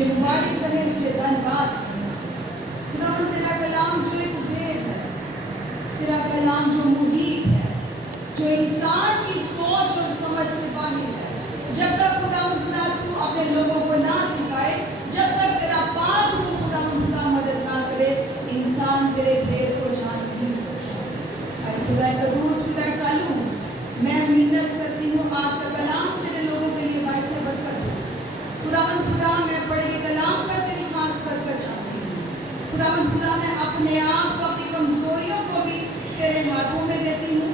مجھے مبارک رہے، مجھے دھنیواد ہے خداوند تیرا کلام جو ایک بھید ہے، تیرا کلام جو محیط ہے، جو انسان کی سوچ اور سمجھ سے باہر ہے. جب تک خداوند خدا تو اپنے لوگوں کو نہ سکھائے، جب تک تیرا پاک روح خداوند خدا مدد نہ کرے، انسان تیرے بھید کو جان نہیں سکتا. اے خدا قدوس، خدا سالوس، میں منت کرتی ہوں آج کا کلام تیرے لوگوں کے لیے باعث برکت ہو. خداوند خدا میں پڑھے گئے کلام پر تیری خاص برکت چاہتی ہوں. خداوند خدا میں اپنے آپ کو، اپنی کمزوریوں کو بھی تیرے ہاتھوں میں دیتی ہوں.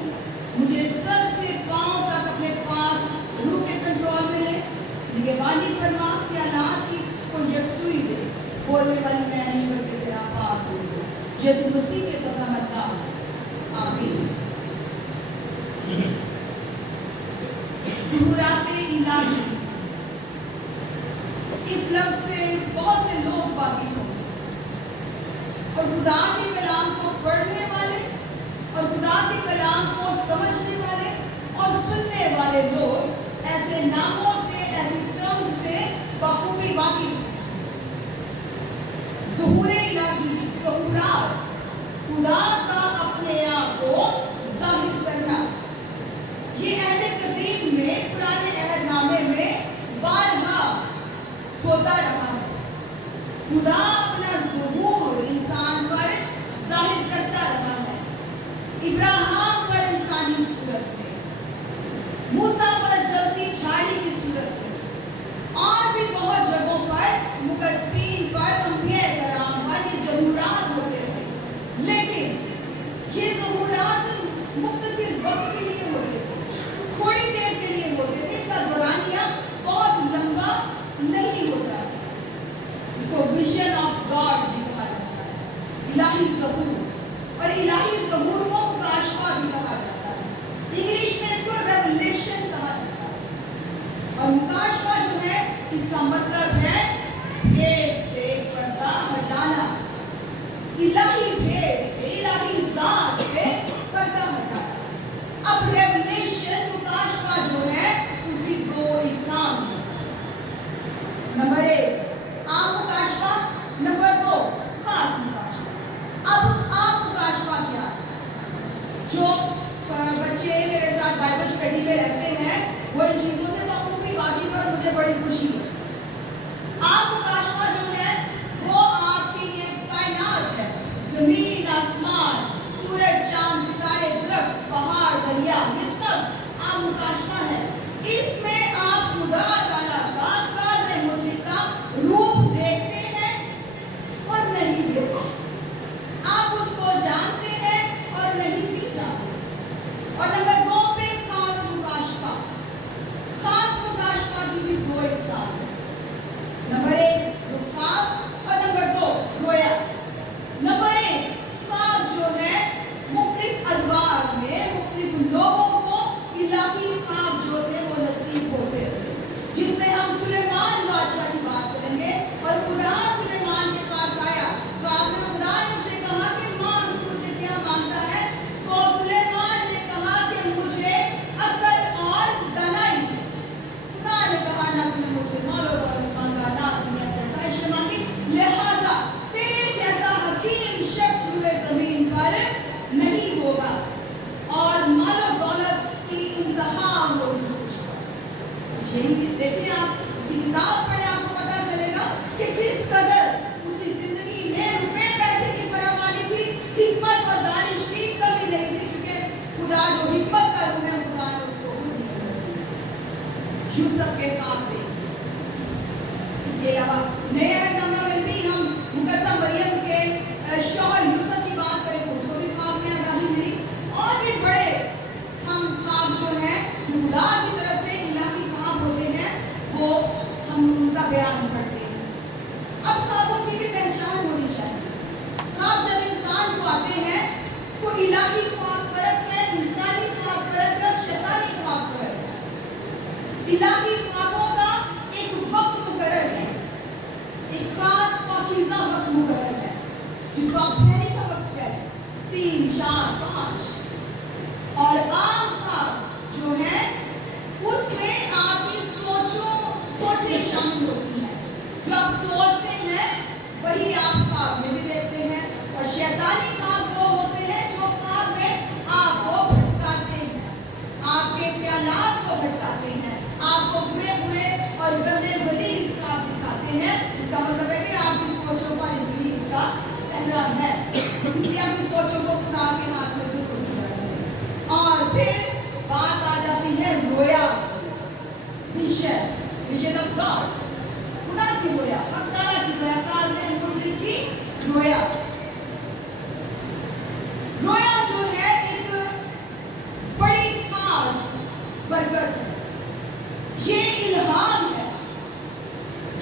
مجھے سر سے پاؤں تک اپنے پاک روح کے کنٹرول میں لے. نگہبانی فرما کہ حالات کی کوئی یکسوئی دے. بولنے والی میں نہیں بلکہ تیرا پاک روح. یسوع مسیح کے فتح میں تھا. آمین. ظہورات الہی، اس لفظ سے بہت سے لوگ واقف ہوں گے، اور خدا کے کلام کو پڑھنے والے اور خدا کے کلام کو سمجھنے والے اور سننے والے لوگ ایسے ناموں سے، ایسی ٹرمز سے بخوبی واقف ہیں. ظہور الہی، ظہورات، خدا کا اپنے آپ کو ظاہر کرنا، یہ عہد قدیم میں، پرانے عہد نامے میں بارہا ہوتا رہا ہے. خدا اپنا ظہور انسان پر ظاہر کرتا رہا ہے. ابراہیم پر انسانی صورت میں، موسیٰ پر جلتی جھاڑی کی صورت میں، اور بھی بہت جگہوں پر مقدسین پر انبیاء کرام پر یہ ظہورات ہوتے تھے. لیکن یہ ظہورات مختصر وقت کے لیے ہوتے تھے، تھوڑی دیر کے لیے ہوتے تھے. ان کا دورانیہ بہت لمبا نہیں ہوتا. اس کو ویژن آف گاڈ بھی کہا جاتا ہے، الہی ظہور. اور الہی ظہور کو مکاشفہ بھی کہا جاتا ہے. انگلش میں اس کو ریولیشن کہا جاتا ہے. اور مکاشفہ جو ہے، اس کا مطلب ہے بھید سے پردہ ہٹانا. الہی بھید سے، الہی ذات سے پردہ ہٹانا. اب ریولیشن، مکاشفہ جو ہے، اس کی دو اقسام ہیں. نمبر 1 عام مکاشفہ، نمبر 2 خاص مکاشفہ. اب عام مکاشفہ کیا ہے؟ جو بچے میرے ساتھ بائبل اسٹڈی میں رہتے ہیں وہ ان چیزوں سے بخوبی واقف اور مجھے بڑی خوشی ہے. عام مکاشفہ جو ہے وہ آپ کی یہ کائنات ہے، زمین، آسمان، سورج، چاند، ستارے، درخت، پہاڑ، دریا، یہ سب عام مکاشفہ ہے. اس میں آپ خدا تعالیٰ کا قادر مطلق کا روپ دیکھتے ہیں اور نہیں دیکھتے. آپ اس کو جانتے ہیں اور نہیں بھی جانتے. اور نمبر 2 پہ خاص مکاشفہ. خاص مکاشفہ کی بھی دو اقسام ہیں. نمبر 1 خواب اور نمبر 2 رویا. نمبر 1 خواب جو ہے مختلف ادوار میں مختلف لوگوں کو الہی خواب جو تھے وہ نصیب ہوتے تھے، جس میں ہم سلیمان بادشاہ کی بات کریں گے. اور خدا سلیمان کے پاس آیا، خواب میں خدا نے اسے کہا کہ مانگ، تو اسے کیا مانگتا ہے؟ تو سلیمان نے کہا کہ مجھے عقل اور دانائی دے. خدا نے کہا نہ تم نے مجھ سے مال و دولت مانگا، نہ تم نے اپنی آسائشیں مانگی، لہٰذا تیرے جیسا حکیم شخص ہوئے زمین پر نہیں ہوگا، اور مال و دولت کی انتہا ہوگی. یہی دیکھیں، آپ اسی کتاب پڑھیں، آپ کو پتا چلے گا کہ کس قدر اس کی زندگی میں روپے پیسے کی فراوانی تھی، حکمت اور دانش کی کمی نہیں تھی، کیونکہ خدا جو حکمت کا روح ہے خدا نے اس کو خود ہی دیا. یوسف کے خواب دیکھیں. اس کے علاوہ نئے عہد نامہ میں بھی ہم مقدسہ مریم کے شوہر یوسف کی بات کریں تو اس کو بھی خواب میں آگاہی ملی. اور بھی بڑے ہم خواب جو ہیں جو خدا کی طرف سے الہی خواب ہوتے ہیں وہ ہم ان کا بیان کرتے ہیں. اب خوابوں کی بھی پہچان ہونی چاہیے. خواب جب انسان کو آتے ہیں تو الہی خواب فرق ہے، انسانی خواب فرق ہے، شیطانی خواب فرق ہے. الہی خوابوں کا ایک وقت مقرر ہے، ایک خاص پاکیزہ وقت مقرر ہے، جس کو آپ سحری کا وقت کہتے ہیں، 3 4 5. اور عام خواب جو ہے اس میں آپ کی سوچیں شامل ہوتی ہیں، جو آپ سوچ वही आप ख्वाब में भी देखते हैं। और शैतानी ख्वाब वो होते हैं जो ख्वाब में आपको भटकाते हैं, आपके ख्यालात को भटकाते हैं, आपको बुरे बुरे और गंदे गलीज ख्वाब दिखाते हैं। इसका मतलब है कि आपकी सोचों पर इब्लीस का पहरा है, इसलिए आपकी सोचों को खुदा के हाथ में जरूर दिया है। और फिर बात आ जाती है रोया, विजन ऑफ गॉड, खुदा की रोया, अल्लाह की रोया, काज़िम मुर्दी की रोया। रोया जो है एक बड़ी खास बरकत है, ये इल्हाम है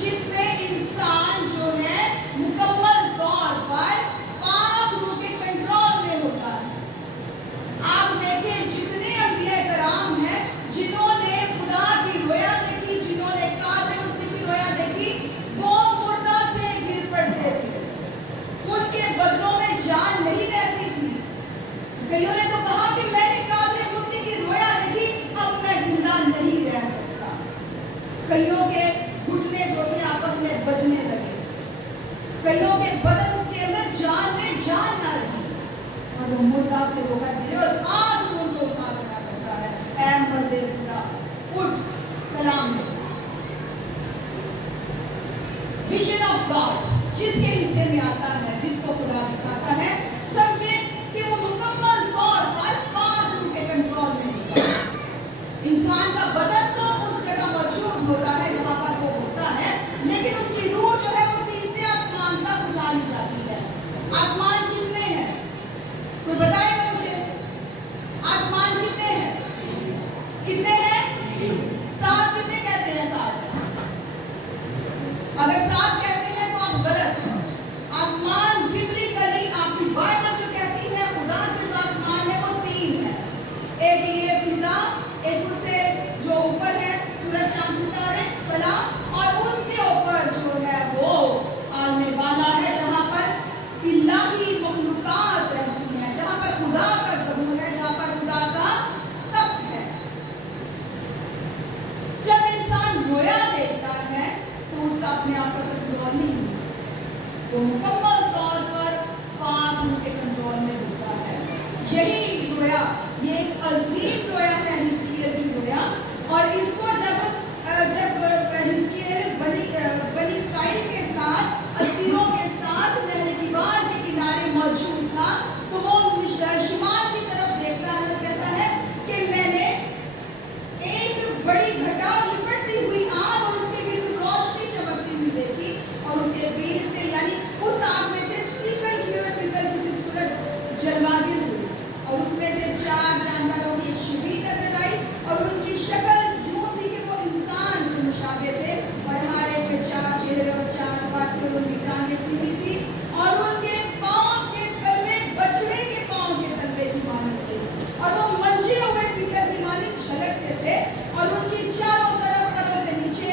जिसमें इंसान जो है मुकम्मल तौर पर पाक रूह के कंट्रोल में होता है। आप देखें जितने अंबिया कराम हैं जिन्होंने खुदा की रोया देखी, जिन्होंने काज़िम मुर्दी की रोया देखी, वो मुर्दा से गिर पड़ते थे, उनके बदनों में जान नहीं रहती थी। कईयों ने तो कहा कि मैंने काज़िम मुर्दी की रोया देखी, अब मैं जिंदा नहीं रह सकता। कईयों के घुटने जो थे आपस में बजने लगे, कईयों के बदन के अंदर जान में जान ना रही, और वो मुर्दा से होकर गिरे और आज उनको उठा खड़ा करता है, ऐ मर्दे खुदा उठ, कलाम में। विजन ऑफ गॉड जिसके हिस्से में आता है, जिसको खुदा दिखाता है, समझे कि वो मुकम्मल तौर पर पाक रूह के कंट्रोल में होता है। इंसान का बदन तो उस जगह मौजूद होता है जहाँ पर वो होता है, लेकिन उसकी रूह जो है वो तीसरे आसमान तक उठा ली जाती है। आसमान कितने हैं? कोई बताएगा मुझे? आसमान कितने हैं? कितने हैं? 7। कितने कहते हैं? 7। अगर 7 कहते हैं तो आप गलत हैं। आसमान बिब्लिकली आपकी बाइबल जो कहती है, खुदा के जो आसमान है वो 3 है। एक ये फिजा, एक उससे जो ऊपर है सूरज चांद सितारे कला, और उससे ऊपर जो है वो आने वाला है जहाँ पर इलाही मखलूकात रहती हैं, जहाँ पर खुदा का ज़बूर है, जहाँ पर खुदा का तख्त है। जब इंसान रोया देखता है तो उसका अपने आप पर कंट्रोल नहीं है, वो मुकम्मल तौर पर पाक रूह के कंट्रोल में होता है। यही रोया, ये एक अजीम रोया है हिजकिय्याह की रोया, और इसको जब हिजकिय्याह बनी इस्राइल के साथ, असीरों के साथ नहर किबार के किनारे मौजूद था, तो वो शुमाल की तरफ देखता है और कहता है कि मैंने एक बड़ी घटा लिपटती हुई आग और उसके गिर्द रोशनी चमकती हुई देखी, और उसके बीच से यानी उस आग में से सीकर की ओर निकल किसी सूरज जलवागिर हुई, और उसमें से 4 जानवरों की एक छवि नजर आई, और उनकी शक्ल यूं थी कि वो इंसान से मुशाबे थे, और हर एक के 4 चेहरे और 4 बातें, उनकी टांगें सीधी थी, और उनके पाँव के तलवे बछड़े के पाँव के तलवे की मानिक थे, और वो मंजे हुए पीतल की मानिक झलकते थे, और उनकी चारों तरफ पैरों के नीचे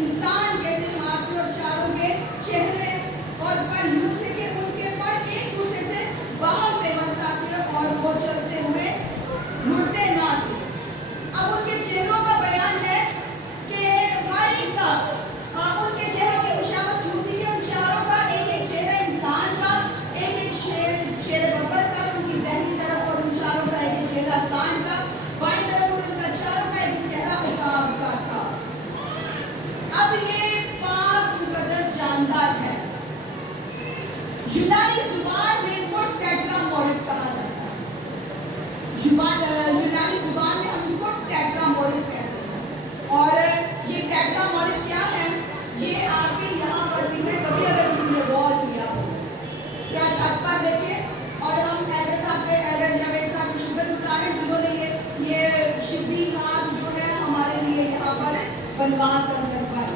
इंसान जैसे हाथ और चारों के चेहरे और पर यूं थे कि उनके पर एक दूसरे से बाहर व्यवस्था थे, और वो चलते हुए मुड़ते ना थे। अब उनके चेहरों का बयान है कि वाई का उनके चेहरों की मुशाबत यूं थी कि उन चारों का एक एक चेहरा इंसान का, एक एक शेर बकर का उनकी दाहिनी तरफ, और उन चारों का एक एक चेहरा सांड का, बाईं तरफ उनका चारों का एक एक चेहरा उकाब का था। अब ये पाक मुकद्दस जानदार है। यूनानी जुबान में इनको टेट्रामोरिफ कहा जाता है। यूनानी जुबान में हम इसको टेट्रामोरिफ कहते हैं, और ये टेट्रामोरिफ क्या है, ये आपके यहाँ पर भी है। कभी अगर किसी ने गौर किया हो, क्या छत पर देखें, और हम एडर साहब के एडर जावेद साहब के शुक्र गुजार हैं जिन्होंने ये शिबी हाथ जो है हमारे लिए यहाँ पर बनवा कर लगवाई।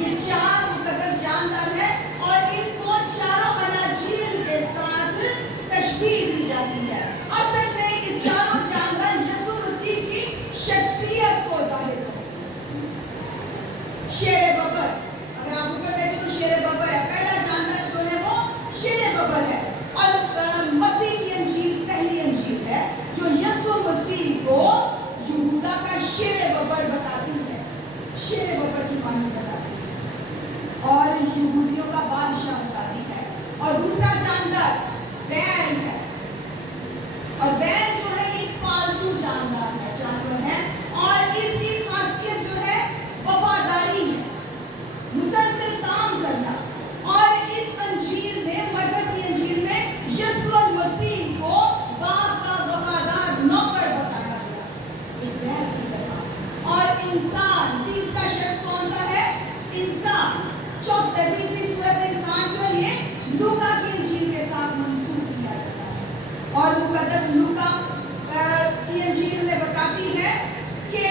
ये 4 मुकद्दस जानदार है, और इनको चारों अनाजील के साथ तशबीह दी जाती है। असल में ये चारों जानदार यीशु मसीह की शख्सियत को जाहिर करते हैं। शेर बकर, अगर आप ऊपर देखें तो शेर बकर है, पहला जानदार जो है वो शेर बकर है, और मत्ती की अंजील पहली अंजील है जो यीशु मसीह को यहूदा का शेर बकर बताती है, शेर बकर की मानी बताती है, और यहूदियों का बादशाह और दूसरा जानवर बैल है। और बैल जो है एक पालतू जानवर है और इसकी खासियत जो है वफादारी है, मुसलसल काम करना। और इस अंजील में, मरकज़ की अंजील में यीशु मसीह को बाप का वफादार नौकर बताया गया, एक बैल की तरह। और इंसान, तीसरा शख्स कौन सा है? इंसान। 34वीं सूरत इंसान को ये लूका की अंजील के साथ मंसूब किया जाता है। और मुकद्दस लूका की अंजील में बताती है कि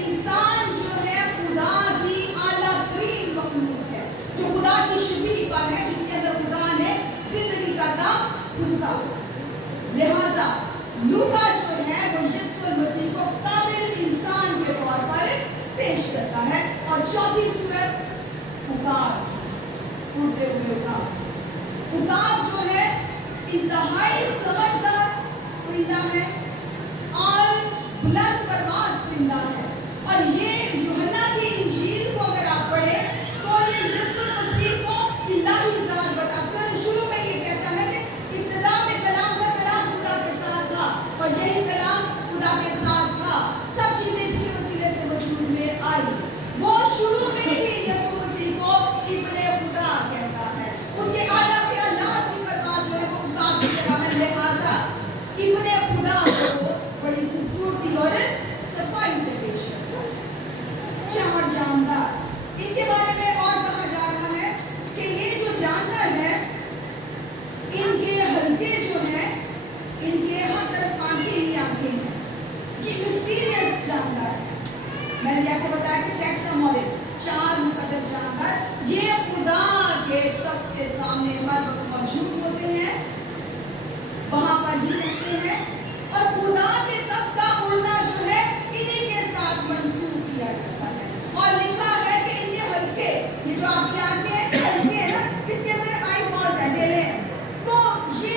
इंसान जो है खुदा की आला तरीन मखलूक है, जो खुदा की शबीह पर है, जिसके अंदर खुदा ने जिंदगी का दाम फूंका। लिहाजा लूका जो है वो यीशु मसीह को कामिल इंसान के तौर पर पेश करता है। और चौथी सूरत उकाब, उड़ते हुए उकाब। उकाब जो है इंतहाई समझदार परिंदा है और बुलंद परवाज़ परिंदा है। और ये यूहन्ना की इंजील को अगर आप पढ़ें तो ये यीशु मसीह को इलाही ज़ात बताता है। शुरू में ये कहता है कि इब्तिदा में कलाम था, कलाम खुदा के साथ था और यही कलाम खुदा के साथ था, सब चीज़ें इसके वसीले से वजूद में आई। वो शुरू में ही यीशु मसीह को इब्ने खुदा कहता है। उसके आला के अल्लाह की परवाज़ जो है वो उकाब की तरह है। लिहाजा इब्ने खुदा को बड़ी खूबसूरती और सफाई से पेश करता है। चार जानदार, इनके बारे में और कहा जा रहा है कि ये जो जानवर है, इनके हल्के जो हैं, इनके हर तरफ आंखें ही आंखें हैं। ये मिस्टीरियस जानवर है। मैंने जैसे बताया कि टेक्सामोलिक, चार मुकद्दस जानवर ये खुदा के तख्त के सामने हर वक्त मौजूद होते हैं, वहां पर ही रहते हैं। और खुदा के तख्त का उड़ना जो है इन्हीं के साथ मंसूब किया जाता है। और लिखा है कि इनके हल्के, ये जो आपकी आंखें हल्के है ना, इसके अंदर आई बॉल्स है, ढेले हैं। तो ये